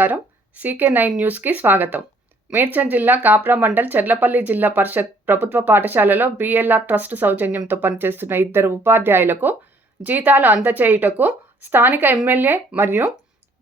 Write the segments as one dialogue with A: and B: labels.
A: నమస్కారం. CK nine న్యూస్కి స్వాగతం. మేడ్చల్ జిల్లా కాప్రా మండల్ చెర్లపల్లి జిల్లా పరిషత్ ప్రభుత్వ పాఠశాలలో బీఎల్ఆర్ ట్రస్ట్ సౌజన్యంతో పనిచేస్తున్న ఇద్దరు ఉపాధ్యాయులకు జీతాలు అందచేయుటకు స్థానిక ఎమ్మెల్యే మరియు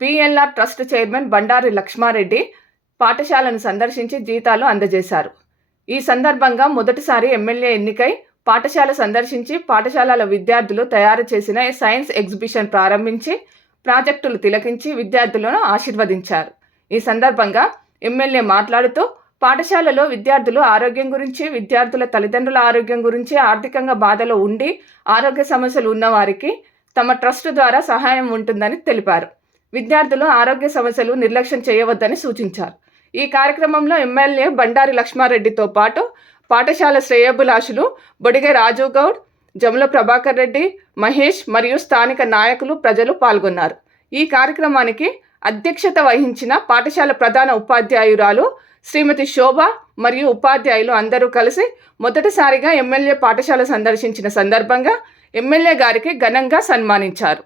A: BLR trust chairman Bandari Laxma Reddy పాఠశాలను సందర్శించి జీతాలు అందజేశారు. ఈ సందర్భంగా మొదటిసారి ఎమ్మెల్యే ఎన్నికై పాఠశాల సందర్శించి పాఠశాలల విద్యార్థులు తయారు చేసిన సైన్స్ ఎగ్జిబిషన్ ప్రారంభించి ప్రాజెక్టులు తిలకించి విద్యార్థులను ఆశీర్వదించారు. ఈ సందర్భంగా ఎమ్మెల్యే మాట్లాడుతూ పాఠశాలలో విద్యార్థులు ఆరోగ్యం గురించి విద్యార్థుల తల్లిదండ్రుల ఆరోగ్యం గురించి ఆర్థికంగా బాధలో ఉండి ఆరోగ్య సమస్యలు ఉన్నవారికి తమ ట్రస్ట్ ద్వారా సహాయం ఉంటుందని తెలిపారు. విద్యార్థులు ఆరోగ్య సమస్యలు నిర్లక్ష్యం చేయవద్దని సూచించారు. ఈ కార్యక్రమంలో ఎమ్మెల్యే బండారి లక్ష్మారెడ్డితో పాటు పాఠశాల శ్రేయోభిలాషులు బొడిగె రాజు గౌడ్ జముల ప్రభాకర్ రెడ్డి మహేష్ మరియు స్థానిక నాయకులు ప్రజలు పాల్గొన్నారు. ఈ కార్యక్రమానికి అధ్యక్షత వహించిన పాఠశాల ప్రధాన ఉపాధ్యాయురాలు శ్రీమతి శోభ మరియు ఉపాధ్యాయులు అందరూ కలిసి మొదటిసారిగా ఎమ్మెల్యే పాఠశాల సందర్శించిన సందర్భంగా ఎమ్మెల్యే గారికి ఘనంగా సన్మానించారు.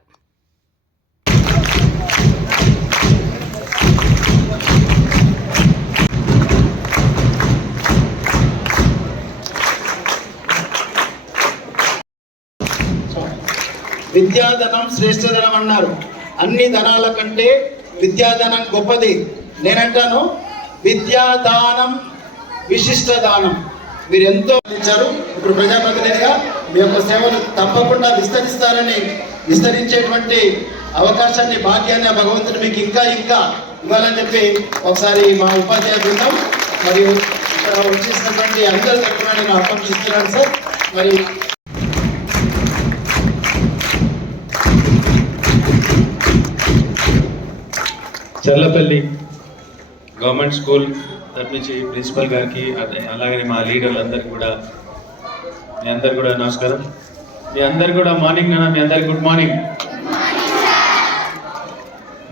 B: విద్యాధనం శ్రేష్టధనం అన్నారు. అన్ని ధనాల కంటే విద్యాధనం గొప్పది. నేనంటాను విద్యాదానం విశిష్ట దానం మీరు ఎంతో ఇచ్చారు ఇప్పుడు ప్రజాప్రతినిధిగా మీ యొక్క సేవలు తప్పకుండా విస్తరిస్తారని విస్తరించేటువంటి అవకాశాన్ని భాగ్యాన్ని ఆ భగవంతుడు మీకు ఇంకా ఇంకా ఇవ్వాలని చెప్పి ఒకసారి మా ఉపాధ్యాయ బృందం మరియు ఇక్కడ వచ్చేసినటువంటి అందరి తరఫున నేను ఆకాంక్షిస్తున్నాను సార్. మరి
C: చల్లపల్లి గవర్నమెంట్ స్కూల్ తరపు నుంచి ప్రిన్సిపల్ గారికి అదే- అలాగే మా లీడర్లందరికీ కూడా మీ అందరు కూడా నమస్కారం. మీ అందరు కూడా మార్నింగ్ నాన్న మీ అందరికి గుడ్ మార్నింగ్.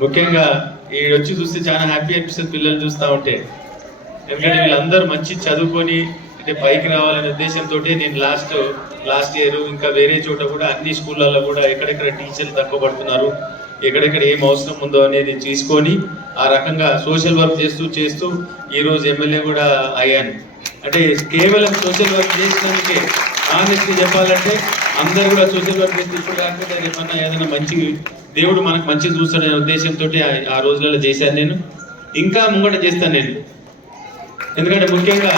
C: ముఖ్యంగా ఈ వచ్చి చూస్తే చాలా హ్యాపీ అనిపిస్తుంది పిల్లలు చూస్తూ ఉంటే. ఎందుకంటే వీళ్ళందరూ మంచి చదువుకొని అంటే పైకి రావాలనే ఉద్దేశంతో నేను లాస్ట్ లాస్ట్ ఇయర్ ఇంకా వేరే చోట కూడా అన్ని స్కూళ్ళల్లో కూడా ఎక్కడెక్కడ టీచర్లు తక్కువ పడుతున్నారు. ఎక్కడెక్కడ ఏం అవసరం ఉందో అనేది తీసుకొని ఆ రకంగా సోషల్ వర్క్ చేస్తూ చేస్తూ ఈరోజు ఎమ్మెల్యే కూడా అయ్యాను అంటే కేవలం సోషల్ వర్క్ చేసినందుకే ఆనెస్ట్గా చెప్పాలంటే అందరు కూడా సోషల్ వర్క్ చేస్తే ఇప్పుడు కాకపోతే రేపన్నా ఏదైనా మంచి దేవుడు మనకు మంచి చూస్తాడనే ఉద్దేశంతో ఆ రోజులలో చేశాను నేను. ఇంకా ముంగట చేస్తాను నేను. ఎందుకంటే ముఖ్యంగా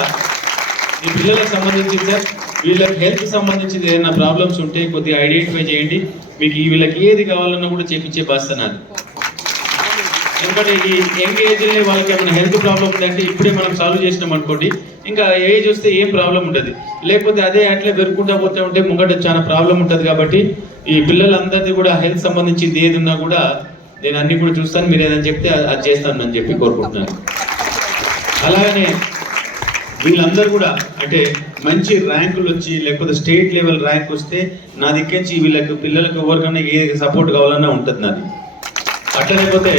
C: ఈ పిల్లలకు సంబంధించి సార్ వీళ్ళకి హెల్త్ సంబంధించి ఏదైనా ప్రాబ్లమ్స్ ఉంటే కొద్దిగా ఐడెంటిఫై చేయండి. మీకు ఈ వీళ్ళకి ఏది కావాలన్నా కూడా చేపించే బాధ్యత నాది. ఎందుకంటే ఈ యంగ్ ఏజ్లో వాళ్ళకి ఏమైనా హెల్త్ ప్రాబ్లం ఉందంటే ఇప్పుడే మనం సాల్వ్ చేసినాం అనుకోండి ఇంకా ఏజ్ వస్తే ఏం ప్రాబ్లం ఉంటుంది? లేకపోతే అదే అట్లే పెరుగుకుంటా పోతే ఉంటే ముంగట చాలా ప్రాబ్లం ఉంటుంది కాబట్టి ఈ పిల్లలందరిది కూడా హెల్త్ సంబంధించింది ఏది ఉన్నా కూడా నేను అన్ని కూడా చూస్తాను మీరు ఏదైనా చెప్తే అది అది చేస్తాను అని చెప్పి కోరుకుంటున్నాను. అలాగనే వీళ్ళందరూ కూడా అంటే మంచి ర్యాంకులు వచ్చి లేకపోతే స్టేట్ లెవెల్ ర్యాంక్ వస్తే నా దిక్కించి వీళ్ళకి పిల్లలకు ఎవరికైనా ఏ సపోర్ట్ కావాలన్నా ఉంటుంది నాది. అట్లా లేకపోతే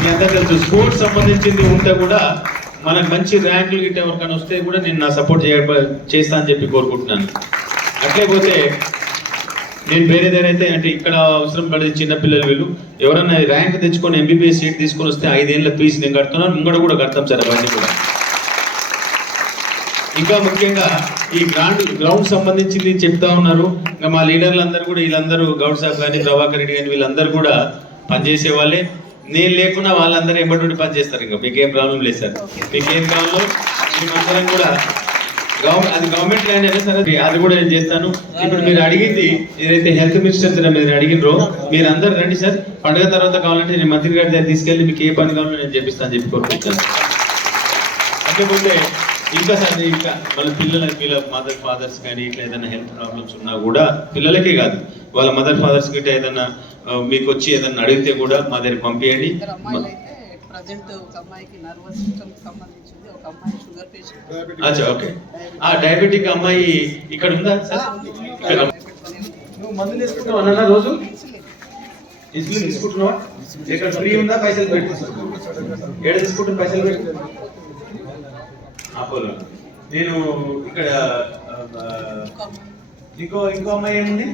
C: మీ అందరూ తెలుసు స్పోర్ట్స్ సంబంధించింది ఉంటే కూడా మనకు మంచి ర్యాంకులు గిట్ట ఎవరికైనా వస్తే కూడా నేను నా సపోర్ట్ చేయ చేస్తా అని చెప్పి కోరుకుంటున్నాను. అట్లే పోతే నేను వేరేదేనైతే అంటే ఇక్కడ అవసరం పడేది చిన్నపిల్లలు వీళ్ళు. ఎవరన్నా ర్యాంక్ తెచ్చుకొని ఎంబీబీఎస్ సీట్ తీసుకొని వస్తే ఐదేళ్ళ ఫీజు నేను కడుతున్నాను. ముంగడ కూడా కడతాం సార్ అవన్నీ కూడా. ఇంకా ముఖ్యంగా ఈ గ్రౌండ్ గ్రౌండ్ సంబంధించింది చెప్తా ఉన్నారు. ఇంకా మా లీడర్లు అందరూ కూడా వీళ్ళందరూ గౌడ్ సాబ్ కానీ ప్రభాకర్ రెడ్డి కానీ వీళ్ళందరూ కూడా పనిచేసే వాళ్ళే. నేను లేకున్నా వాళ్ళందరూ ఎంబడి పనిచేస్తారు ఇంకా? మీకేం ప్రాబ్లం లేదు సార్. మీకేం కావాలో మేమందరం కూడా గవర్నమెంట్ అది గవర్నమెంట్ ల్యాండ్ అయినా సరే అది కూడా నేను చేస్తాను. ఇప్పుడు మీరు అడిగింది ఏదైతే హెల్త్ మినిస్టర్ మీరు అడిగినరో మీరు అందరు రండి సార్. పండుగ తర్వాత కావాలంటే నేను మంత్రి గారి దగ్గర తీసుకెళ్ళి మీకు ఏ పని కావాలో నేను చెప్పిస్తాను చెప్పి కోరుకుంటాను లేకపోతే ఇంకా సార్ ఇంకా మన పిల్లలకి వీళ్ళ మదర్ ఫాదర్స్ కానీ ఇట్లా ఏదైనా హెల్త్ ప్రాబ్లమ్స్ ఉన్నా కూడా పిల్లలకే కాదు. వాళ్ళ మదర్ ఫాదర్స్ గిట్ట ఏదైనా మీకు వచ్చి ఏదైనా అడిగితే కూడా మా దగ్గర పంపించండి
D: ఇద్దరు అమ్మాయిలు అయితే ప్రజెంట్ ఒక అమ్మాయికి నర్వస్ సిస్టమ్ సంబంధించింది. ఒక అమ్మాయి షుగర్ పేషెంట్
C: అచ్చా ఓకే. ఆ డయాబెటిక్ అమ్మాయి ఇక్కడ ఉందా సార్? నువ్వు మందులు తీసుకుంటావు అన్న రోజు? ఇన్సులిన్ తీసుకుంటున్నావా? ఇక్కడ ఫ్రీ ఉందా? పైసలు పెట్టు ఏడ తీసుకుంటున్నా పైసలు పెట్టు అపోలో. నేను ఇక్కడ ఇంకో ఇంకో అమ్మాయి ఏముంది?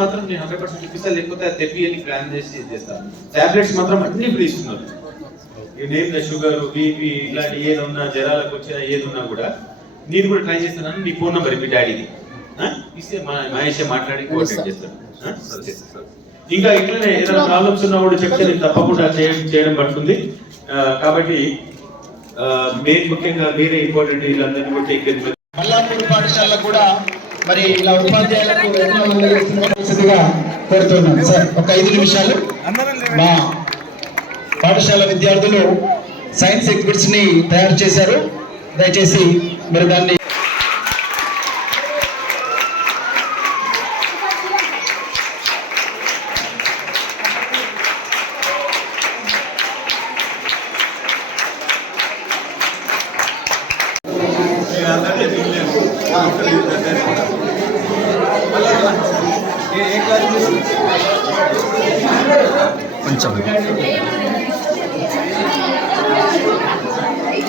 C: మాత్రం నేను హండ్రెడ్ పర్సెంట్ చూపిస్తాను లేకపోతే తెప్పి అని ప్లాన్ చేసి చేస్తాను టాబ్లెట్స్ మాత్రం అన్ని ఫ్రీ ఇస్తున్నారు. నేమ్ షుగర్ బీపీ ఇలాంటి ఏది ఉన్నా జ్వరాలకు వచ్చినా ఏది ఉన్నా కూడా నేను కూడా ట్రై చేస్తున్నాను నీ ఫోన్ నెంబర్ మీ డాడీది? ఇస్తే మా మహేష్ మాట్లాడి కోఆర్డినేట్ చేస్తాడు. ఇంకా ఇట్లనే ఏదైనా ప్రాబ్లమ్స్ ఉన్నా కూడా చెప్తే నేను తప్పకుండా చేయడం చేయడం పడుతుంది. కాబట్టి మెయిన్ ముఖ్యంగా మీరే ఇంపార్టెంట్ వీళ్ళందరినీ కూడా టేక్ కేర్
B: మల్లాపూర్ పాఠశాల కూడా మరి ఇలా ఉపాధ్యాయులకు వేతనాలు అందజేస్తున్నగా కోరుతున్నాను. సార్ ఒక ఐదు నిమిషాలు. మా పాఠశాల విద్యార్థులు సైన్స్ ఎగ్జిబిట్స్ని తయారు చేశారు. దయచేసి మీరు దాన్ని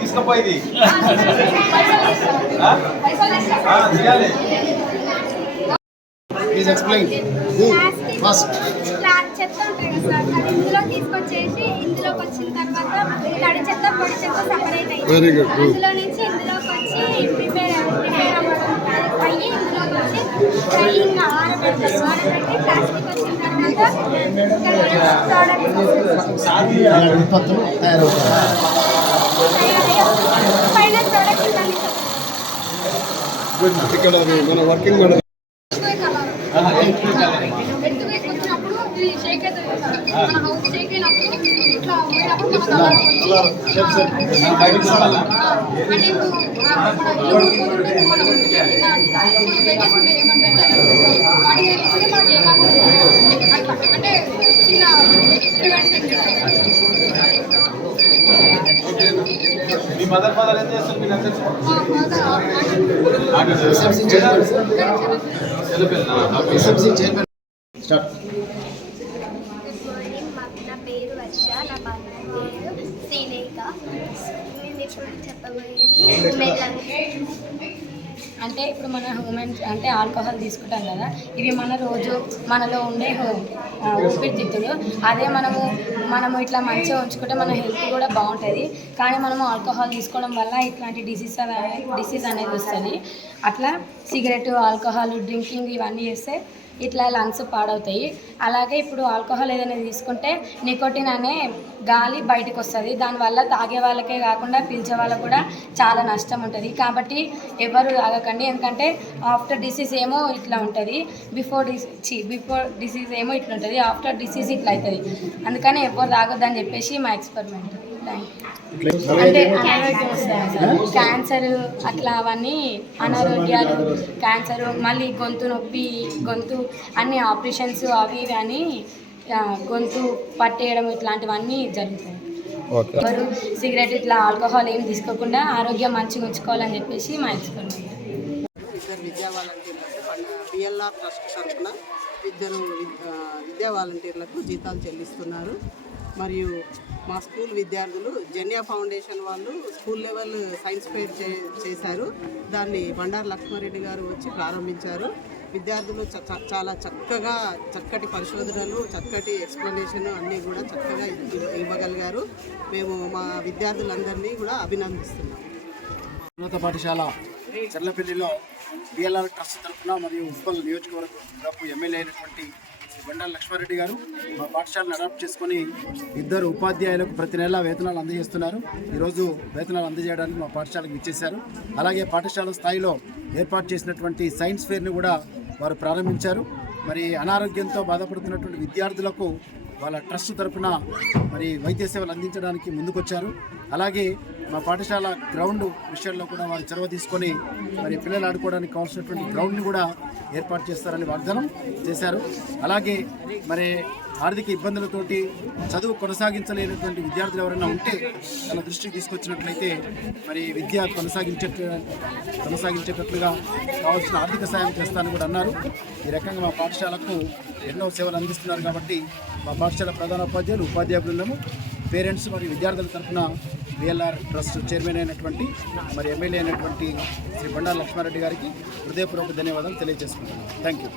E: తీసుకుపోయింది
B: ప్లీజ్ ఎక్స్ప్లెయిన్ ఫస్ట్
F: చెత్త ఉంటాయి కదా సార్ అది ఇందులో తీసుకొచ్చేసి ఇందులోకి వచ్చిన తర్వాత తడి చెత్త పొడి చెత్త సపరేట్ అయ్యింది
B: Very good.
F: అందులో నుంచి ఇందులోకి వచ్చి ప్రిపేర్ ప్రిపేర్ అవ్వడం అయ్యి ఇందులోకి వచ్చి ఫ్రైయింగ్ ఆరబెడతారు ఆరబెట్టి ప్లాస్టిక్ వచ్చిన తర్వాత ప్రోడక్ట్
B: విపత్తులు తయారవుతాయి
F: ఫైనల్ ప్రోడక్ట్ దాన్ని
E: ఇక్కడ మన వర్కింగ్ మేడం
F: అంటే చిన్న
E: మీ మదర్ ఫాదర్ ఏం చేస్తారు మీరు అందరూ
B: స్టార్ట్
F: గుడ్ మార్నింగ్ మా నా పేరు వర్ష నా పార్ట్నర్ పేరు శ్రీలేఖ మేము ఇప్పుడు చెప్పబోయేది మెల్లని
G: అంటే ఇప్పుడు మన హ్యూమన్ అంటే ఆల్కహాల్ తీసుకుంటాం కదా ఇవి మన రోజు మనలో ఉండే హో- ఊపిరితిత్తులు. అదే మనము మనము ఇట్లా మంచిగా ఉంచుకుంటే మన హెల్త్ కూడా బాగుంటుంది. కానీ మనము ఆల్కహాల్ తీసుకోవడం వల్ల ఇట్లాంటి డిసీజ్ డిసీజ్ అనేది వస్తుంది. అట్లా సిగరెట్ ఆల్కహాల్ డ్రింకింగ్ ఇవన్నీ చేస్తే ఇట్లా లంగ్స్ పాడవుతాయి. అలాగే ఇప్పుడు ఆల్కహాల్ ఏదైనా తీసుకుంటే నికోటిన్ అనే గాలి బయటకు వస్తుంది. దానివల్ల తాగే వాళ్ళకే కాకుండా పీల్చే వాళ్ళకు కూడా చాలా నష్టం ఉంటుంది. కాబట్టి ఎవరు తాగకండి. ఎందుకంటే ఆఫ్టర్ డిసీజ్ ఏమో ఇట్లా ఉంటుంది. బిఫోర్ డిసీ బిఫోర్ డిసీజ్ ఏమో ఇట్లా ఉంటుంది. ఆఫ్టర్ డిసీజ్ ఇట్లా అవుతుంది. అందుకని ఎవరు తాగొద్దని చెప్పేసి మా ఎక్స్పెరిమెంట్. అంటే అనారోగ్యం క్యాన్సర్ అట్లా అవన్నీ అనారోగ్యాలు క్యాన్సర్ మళ్ళీ గొంతు నొప్పి గొంతు అన్ని ఆపరేషన్స్ అవి ఇవి అని గొంతు పట్టేయడం ఇట్లాంటివన్నీ జరుగుతాయి. ఎవరు సిగరెట్ ఇట్లా ఆల్కహాల్ ఏం తీసుకోకుండా ఆరోగ్యం మంచిగా ఉంచుకోవాలని చెప్పేసి మా ఎక్స్పెరిమెంట్
D: ఇద్దరు విద్యా వాలంటీర్లకు బిఎల్ఆర్ ట్రస్ట్ తరఫున ఇద్దరు విద్యా వాలంటీర్లకు జీతాలు చెల్లిస్తున్నారు. మరియు మా స్కూల్ విద్యార్థులు జన్యా ఫౌండేషన్ వాళ్ళు స్కూల్ లెవెల్ సైన్స్ ఫెయిర్ చే చేశారు. దాన్ని బండారు లక్ష్మారెడ్డి గారు వచ్చి ప్రారంభించారు. విద్యార్థులు చ- చ- చాలా చక్కగా చక్కటి పరిశోధనలు చక్కటి ఎక్స్ప్లెనేషన్ అన్నీ కూడా చక్కగా ఇవ్వగలిగారు. మేము మా విద్యార్థులందరినీ కూడా అభినందిస్తున్నాము
B: ఉన్నత పాఠశాల చర్లపల్లిలో బిఎల్ఆర్ ట్రస్ట్ తరఫున మరియు ఉప్పల్ నియోజకవర్గపు ఎమ్మెల్యే అయినటువంటి శ్రీ లక్ష్మారెడ్డి గారు మా పాఠశాలను అడాప్ట్ చేసుకొని ఇద్దరు ఉపాధ్యాయులకు ప్రతి నెల వేతనాలు అందజేస్తున్నారు. ఈరోజు వేతనాలు అందజేయడానికి మా పాఠశాలకు ఇచ్చేశారు అలాగే పాఠశాల స్థాయిలో ఏర్పాటు చేసినటువంటి సైన్స్ ఫేర్ని కూడా వారు ప్రారంభించారు. మరి అనారోగ్యంతో బాధపడుతున్నటువంటి విద్యార్థులకు వాళ్ళ ట్రస్ట్ తరఫున మరి వైద్య సేవలు అందించడానికి ముందుకొచ్చారు. అలాగే మా పాఠశాల గ్రౌండ్ విషయంలో కూడా వారు చొరవ తీసుకొని మరి పిల్లలు ఆడుకోవడానికి కావాల్సినటువంటి గ్రౌండ్ని కూడా ఏర్పాటు చేస్తారని వాగ్దానం చేశారు. అలాగే మరి ఆర్థిక ఇబ్బందులతోటి చదువు కొనసాగించలేనటువంటి విద్యార్థులు ఎవరైనా ఉంటే తన దృష్టికి తీసుకొచ్చినట్లయితే మరి విద్య కొనసాగించే కొనసాగించేటట్లుగా కావాల్సిన ఆర్థిక సాయం చేస్తానని కూడా అన్నారు. ఈ రకంగా మా పాఠశాలకు ఎన్నో సేవలు అందిస్తున్నారు కాబట్టి మా పాఠశాల ప్రధాన ఉపాధ్యాయులు ఉపాధ్యాయ బృందము పేరెంట్స్ మరియు విద్యార్థుల తరఫున విఎల్ఆర్ ట్రస్ట్ చైర్మన్ అయినటువంటి మరి ఎమ్మెల్యే అయినటువంటి శ్రీ బండారు లక్ష్మారెడ్డి గారికి హృదయపూర్వక ధన్యవాదాలు తెలియజేసుకుంటున్నాను. Thank you